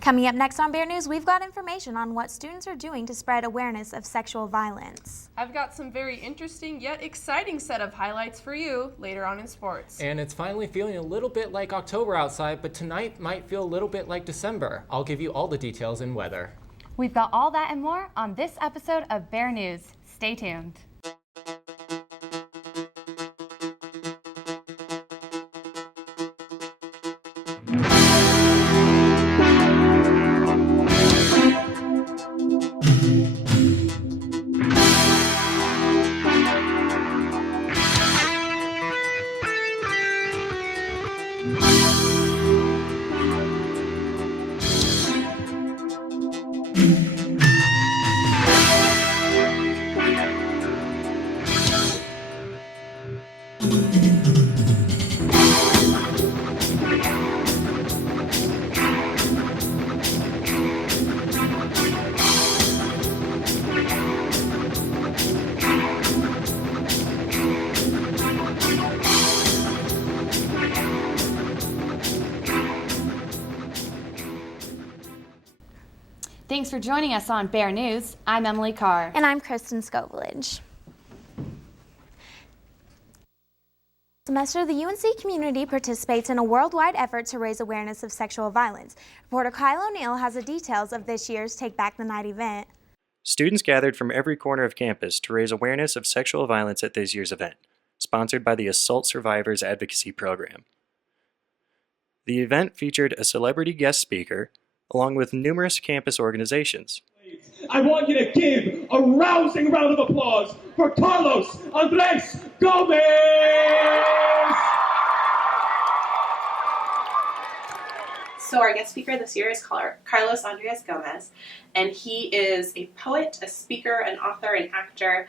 Coming up next on Bear News, we've got information on what students are doing to spread awareness of sexual violence. I've got some very interesting yet exciting set of highlights for you later on in sports. And it's finally feeling a little bit like October outside, but tonight might feel a little bit like December. I'll give you all the details in weather. We've got all that and more on this episode of Bear News. Stay tuned. Thanks for joining us on Bear News. I'm Emily Carr. And I'm Kristen Skovlich. Semester, the UNC community participates in a worldwide effort to raise awareness of sexual violence. Reporter Kyle O'Neill has the details of this year's Take Back the Night event. Students gathered from every corner of campus to raise awareness of sexual violence at this year's event, sponsored by the Assault Survivors Advocacy Program. The event featured a celebrity guest speaker, along with numerous campus organizations. I want you to give a rousing round of applause for Carlos Andres Gomez! So our guest speaker this year is Carlos Andres Gomez, and he is a poet, a speaker, an author, an actor.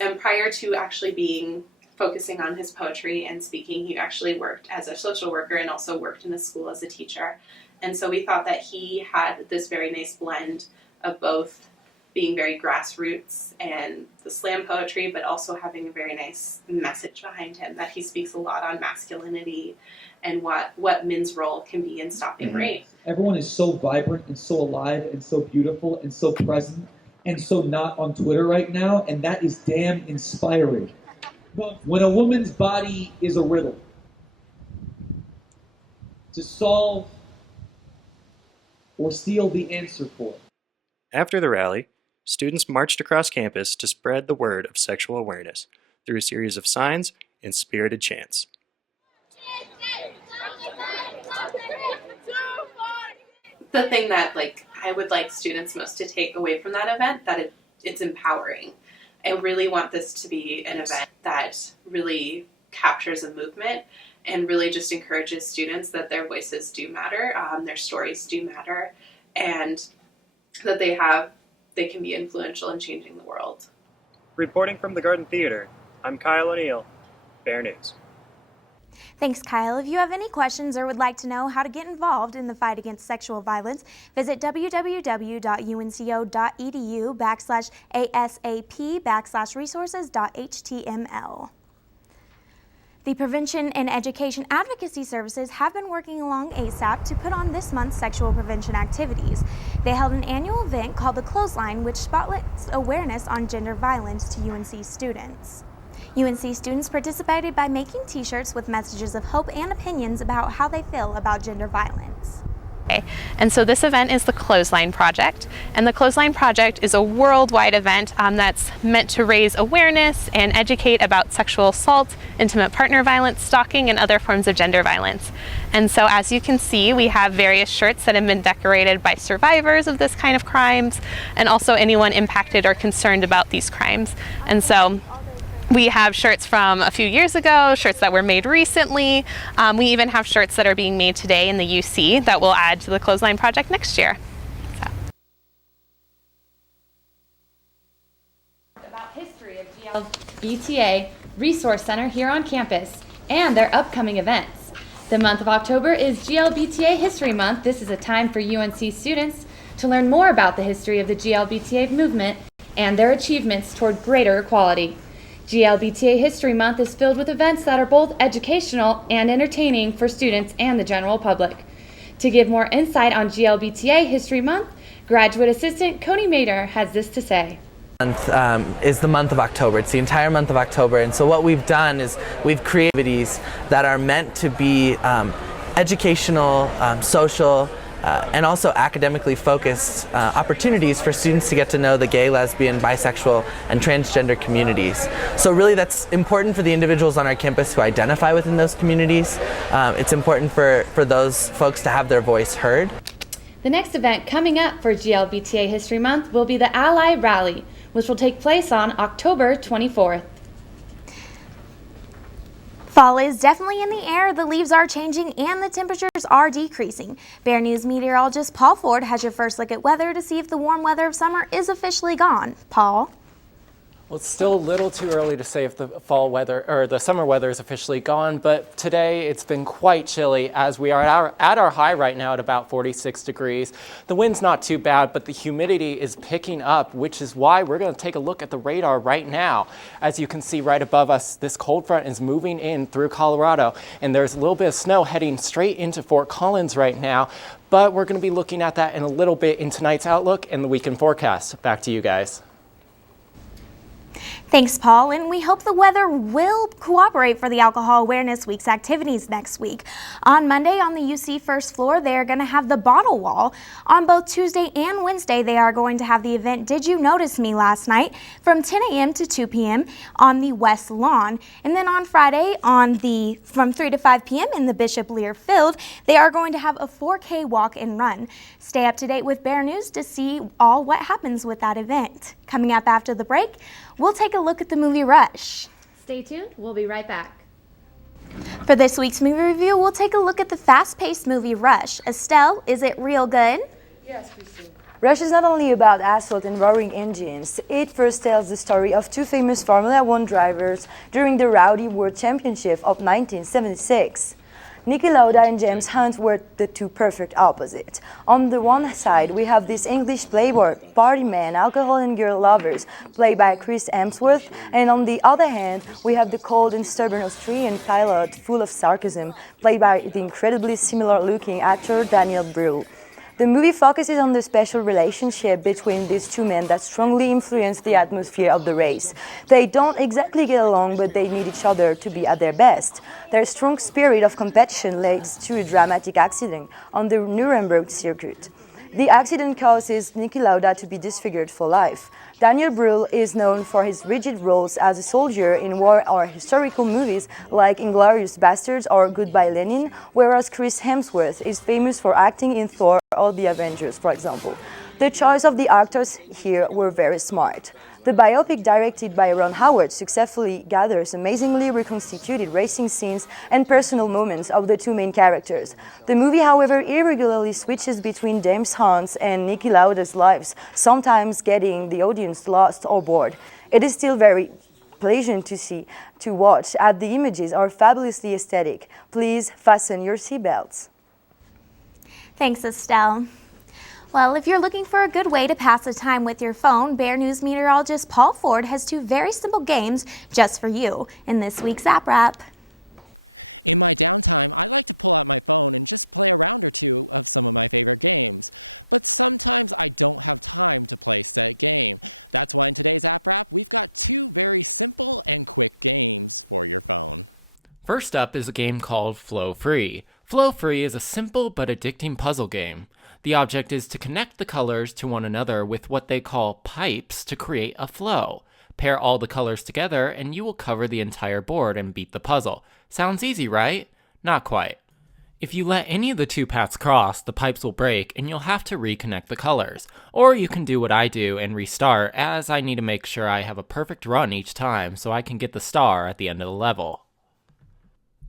And prior to actually focusing on his poetry and speaking, he actually worked as a social worker and also worked in a school as a teacher. And so we thought that he had this very nice blend of both being very grassroots and the slam poetry, but also having a very nice message behind him, that he speaks a lot on masculinity and what men's role can be in stopping rape. Everyone is so vibrant and so alive and so beautiful and so present and so not on Twitter right now, and that is damn inspiring. When a woman's body is a riddle, to solve or seal the answer for. After the rally, students marched across campus to spread the word of sexual awareness through a series of signs and spirited chants. The thing that I would like students most to take away from that event, that it's empowering. I really want this to be an event that really captures a movement and really just encourages students that their voices do matter, their stories do matter, and that they can be influential in changing the world. Reporting from the Garden Theater, I'm Kyle O'Neill, Bear News. Thanks, Kyle. If you have any questions or would like to know how to get involved in the fight against sexual violence, visit www.unco.edu/asap/resources.html. The Prevention and Education Advocacy Services have been working along ASAP to put on this month's sexual prevention activities. They held an annual event called The Clothesline, which spotlights awareness on gender violence to UNC students. UNC students participated by making t-shirts with messages of hope and opinions about how they feel about gender violence. And so this event is the Clothesline Project, and the Clothesline Project is a worldwide event that's meant to raise awareness and educate about sexual assault, intimate partner violence, stalking, and other forms of gender violence. And so as you can see, we have various shirts that have been decorated by survivors of this kind of crimes and also anyone impacted or concerned about these crimes. And so we have shirts from a few years ago, shirts that were made recently. We even have shirts that are being made today in the UC that will add to the Clothesline Project next year. About history of GLBTA Resource Center here on campus and their upcoming events. The month of October is GLBTA History Month. This is a time for UNC students to learn more about the history of the GLBTA movement and their achievements toward greater equality. GLBTA History Month is filled with events that are both educational and entertaining for students and the general public. To give more insight on GLBTA History Month, graduate assistant Cody Mader has this to say. Month is the month of October. It's the entire month of October, and so what we've done is we've created activities that are meant to be educational, social, and also academically focused opportunities for students to get to know the gay, lesbian, bisexual, and transgender communities. So really that's important for the individuals on our campus who identify within those communities. It's important for those folks to have their voice heard. The next event coming up for GLBTA History Month will be the Ally Rally, which will take place on October 24th. Fall is definitely in the air, the leaves are changing, and the temperatures are decreasing. Bear News meteorologist Paul Ford has your first look at weather to see if the warm weather of summer is officially gone. Paul? Well, it's still a little too early to say if the fall weather or the summer weather is officially gone, but today it's been quite chilly as we are at our high right now at about 46 degrees. The wind's not too bad, but the humidity is picking up, which is why we're going to take a look at the radar right now. As you can see right above us, this cold front is moving in through Colorado, and there's a little bit of snow heading straight into Fort Collins right now, but we're going to be looking at that in a little bit in tonight's outlook and the weekend forecast. Back to you guys. Thanks, Paul, and we hope the weather will cooperate for the Alcohol Awareness Week's activities next week. On Monday on the UC first floor, they are going to have the bottle wall. On both Tuesday and Wednesday, they are going to have the event Did You Notice Me Last Night from 10 a.m. to 2 p.m. on the West Lawn. And then on Friday from 3 to 5 p.m. in the Bishop Lear Field, they are going to have a 4K walk and run. Stay up to date with Bear News to see all what happens with that event. Coming up after the break, we'll take a look at the movie Rush. Stay tuned, we'll be right back. For this week's movie review, we'll take a look at the fast-paced movie Rush. Estelle, is it real good? Yes, Christine. Rush is not only about asphalt and roaring engines. It first tells the story of two famous Formula One drivers during the Rowdy World Championship of 1976. Niki Lauda and James Hunt were the two perfect opposites. On the one side, we have this English playboy, party man, alcohol and girl lovers, played by Chris Hemsworth, and on the other hand, we have the cold and stubborn Austrian pilot, full of sarcasm, played by the incredibly similar-looking actor Daniel Brühl. The movie focuses on the special relationship between these two men that strongly influence the atmosphere of the race. They don't exactly get along, but they need each other to be at their best. Their strong spirit of competition leads to a dramatic accident on the Nuremberg circuit. The accident causes Niki Lauda to be disfigured for life. Daniel Brühl is known for his rigid roles as a soldier in war or historical movies like Inglourious Basterds or Goodbye Lenin, whereas Chris Hemsworth is famous for acting in Thor or The Avengers, for example. The choice of the actors here were very smart. The biopic, directed by Ron Howard, successfully gathers amazingly reconstituted racing scenes and personal moments of the two main characters. The movie, however, irregularly switches between James Hunt's and Niki Lauda's lives, sometimes getting the audience lost or bored. It is still very pleasant to watch, as the images are fabulously aesthetic. Please fasten your seatbelts. Thanks, Estelle. Well, if you're looking for a good way to pass the time with your phone, Bear News meteorologist Paul Ford has two very simple games just for you in this week's App Wrap. First up is a game called Flow Free. Flow Free is a simple but addicting puzzle game. The object is to connect the colors to one another with what they call pipes to create a flow. Pair all the colors together and you will cover the entire board and beat the puzzle. Sounds easy, right? Not quite. If you let any of the two paths cross, the pipes will break and you'll have to reconnect the colors. Or you can do what I do and restart, as I need to make sure I have a perfect run each time so I can get the star at the end of the level.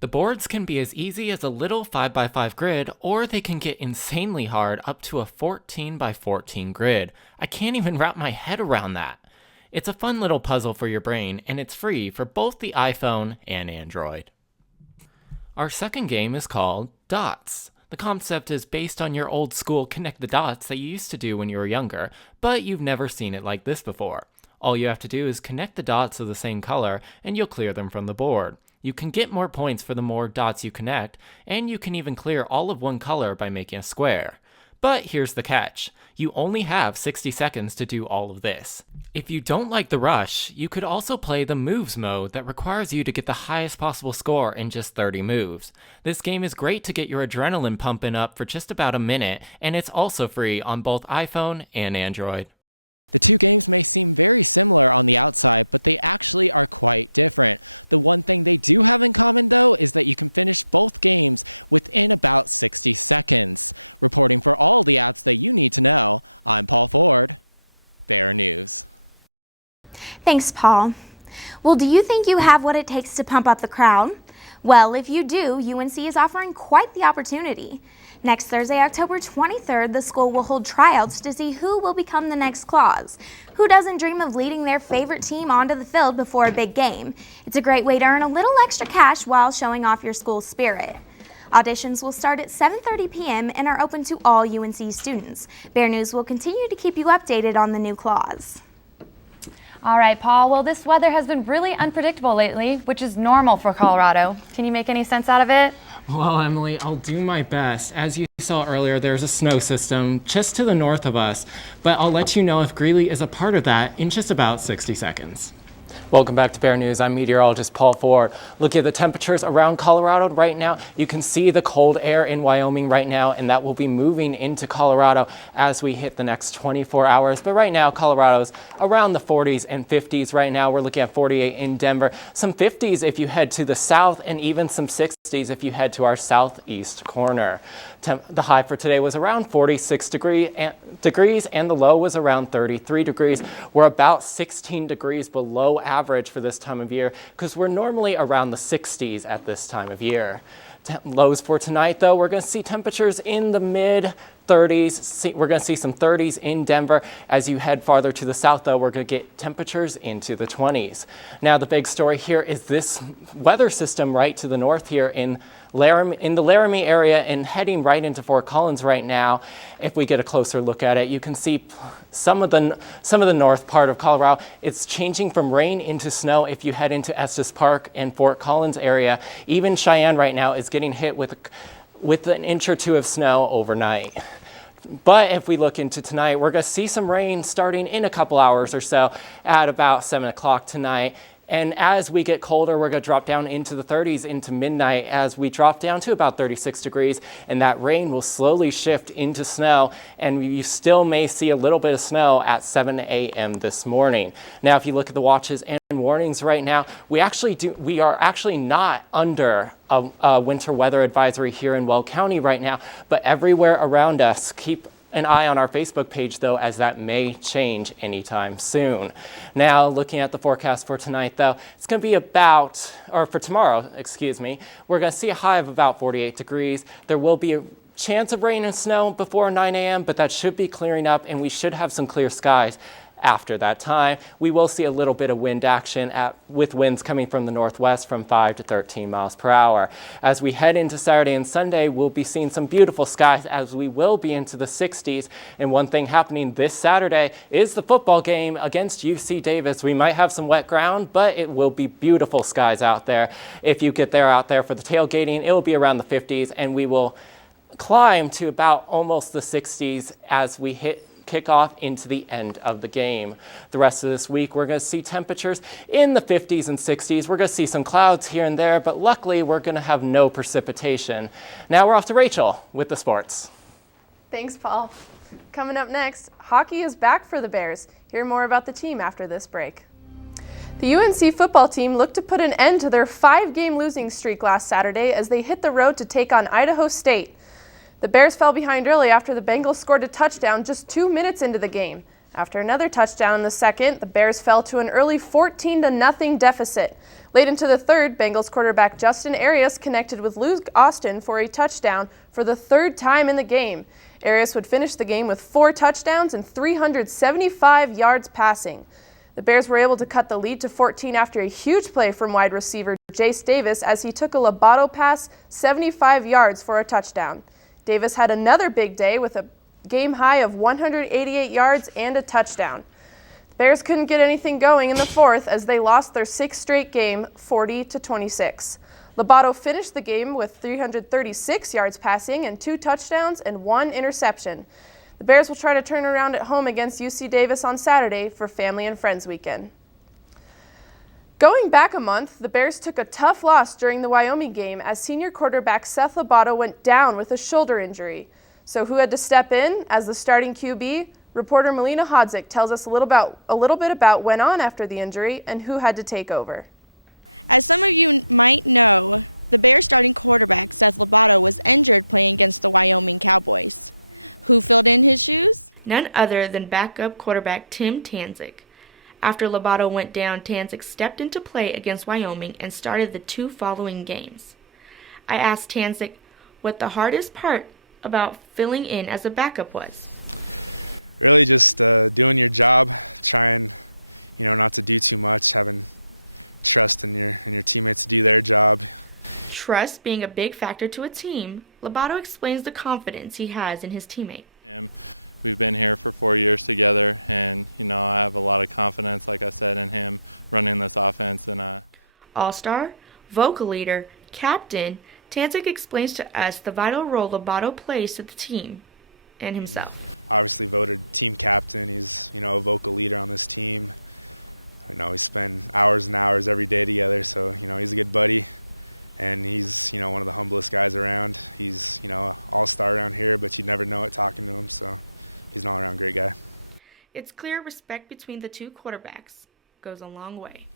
The boards can be as easy as a little 5x5 grid, or they can get insanely hard up to a 14x14 grid. I can't even wrap my head around that. It's a fun little puzzle for your brain, and it's free for both the iPhone and Android. Our second game is called Dots. The concept is based on your old school connect the dots that you used to do when you were younger, but you've never seen it like this before. All you have to do is connect the dots of the same color, and you'll clear them from the board. You can get more points for the more dots you connect, and you can even clear all of one color by making a square. But here's the catch. You only have 60 seconds to do all of this. If you don't like the rush, you could also play the moves mode that requires you to get the highest possible score in just 30 moves. This game is great to get your adrenaline pumping up for just about a minute, and it's also free on both iPhone and Android. Thanks, Paul. Well, do you think you have what it takes to pump up the crowd? Well, if you do, UNC is offering quite the opportunity. Next Thursday, October 23rd, the school will hold tryouts to see who will become the next Claws. Who doesn't dream of leading their favorite team onto the field before a big game? It's a great way to earn a little extra cash while showing off your school's spirit. Auditions will start at 7:30 p.m. and are open to all UNC students. Bear News will continue to keep you updated on the new Claws. All right, Paul. Well, this weather has been really unpredictable lately, which is normal for Colorado. Can you make any sense out of it? Well, Emily, I'll do my best. As you saw earlier, there's a snow system just to the north of us, but I'll let you know if Greeley is a part of that in just about 60 seconds. Welcome back to Bear News. I'm meteorologist Paul Ford. Looking at the temperatures around Colorado right now, you can see the cold air in Wyoming right now, and that will be moving into Colorado as we hit the next 24 hours. But right now, Colorado's around the 40s and 50s right now. We're looking at 48 in Denver, some 50s if you head to the south, and even some 60s if you head to our southeast corner. The high for today was around 46 degrees, and the low was around 33 degrees. We're about 16 degrees below average for this time of year because we're normally around the 60s at this time of year. Lows for tonight, though, we're going to see temperatures in the mid 30s. We're going to see some 30s in Denver. As you head farther to the south, though, we're going to get temperatures into the 20s. Now, the big story here is this weather system right to the north here in the Laramie area and heading right into Fort Collins right now. If we get a closer look at it, you can see some of the north part of Colorado. It's changing from rain into snow if you head into Estes Park and Fort Collins area. Even Cheyenne right now is getting hit with an inch or two of snow overnight. But if we look into tonight, we're going to see some rain starting in a couple hours or so at about 7 o'clock tonight. And as we get colder, we're going to drop down into the 30s into midnight as we drop down to about 36 degrees. And that rain will slowly shift into snow. And you still may see a little bit of snow at 7 a.m. this morning. Now, if you look at the watches and warnings right now, we are actually not under a winter weather advisory here in Weld County right now. But everywhere around us, keep an eye on our Facebook page, though, as that may change anytime soon. Now, looking at the forecast for tonight, though, it's going to be for tomorrow, we're going to see a high of about 48 degrees. There will be a chance of rain and snow before 9 a.m., but that should be clearing up, and we should have some clear skies after that time. We will see a little bit of wind action with winds coming from the northwest from 5 to 13 miles per hour. As we head into Saturday and Sunday, we'll be seeing some beautiful skies as we will be into the 60s. And one thing happening this Saturday is the football game against UC Davis. We might have some wet ground, but it will be beautiful skies out there. If you get out there for the tailgating, it will be around the 50s, and we will climb to about almost the 60s as we kick off into the end of the game. The rest of this week, we're going to see temperatures in the 50s and 60s. We're going to see some clouds here and there, but luckily we're going to have no precipitation. Now we're off to Rachel with the sports. Thanks, Paul. Coming up next, hockey is back for the Bears. Hear more about the team after this break. The UNC football team looked to put an end to their 5-game losing streak last Saturday as they hit the road to take on Idaho State. The Bears fell behind early after the Bengals scored a touchdown just 2 minutes into the game. After another touchdown in the second, the Bears fell to an early 14-0 deficit. Late into the third, Bengals quarterback Justin Arias connected with Luke Austin for a touchdown for the third time in the game. Arias would finish the game with 4 touchdowns and 375 yards passing. The Bears were able to cut the lead to 14 after a huge play from wide receiver Jace Davis as he took a Lobato pass 75 yards for a touchdown. Davis had another big day with a game high of 188 yards and a touchdown. Bears couldn't get anything going in the fourth as they lost their sixth straight game, 40-26. Lobato finished the game with 336 yards passing and 2 touchdowns and 1 interception. The Bears will try to turn around at home against UC Davis on Saturday for Family and Friends Weekend. Going back a month, the Bears took a tough loss during the Wyoming game as senior quarterback Seth Lobato went down with a shoulder injury. So who had to step in as the starting QB? Reporter Melina Hodzik tells us a little bit about what went on after the injury and who had to take over. None other than backup quarterback Tim Tanzik. After Lobato went down, Tanzik stepped into play against Wyoming and started the 2 following games. I asked Tanzik what the hardest part about filling in as a backup was. Trust being a big factor to a team, Lobato explains the confidence he has in his teammate. All-star, vocal leader, captain, Tanzik explains to us the vital role Lobato plays to the team and himself. It's clear respect between the 2 quarterbacks goes a long way.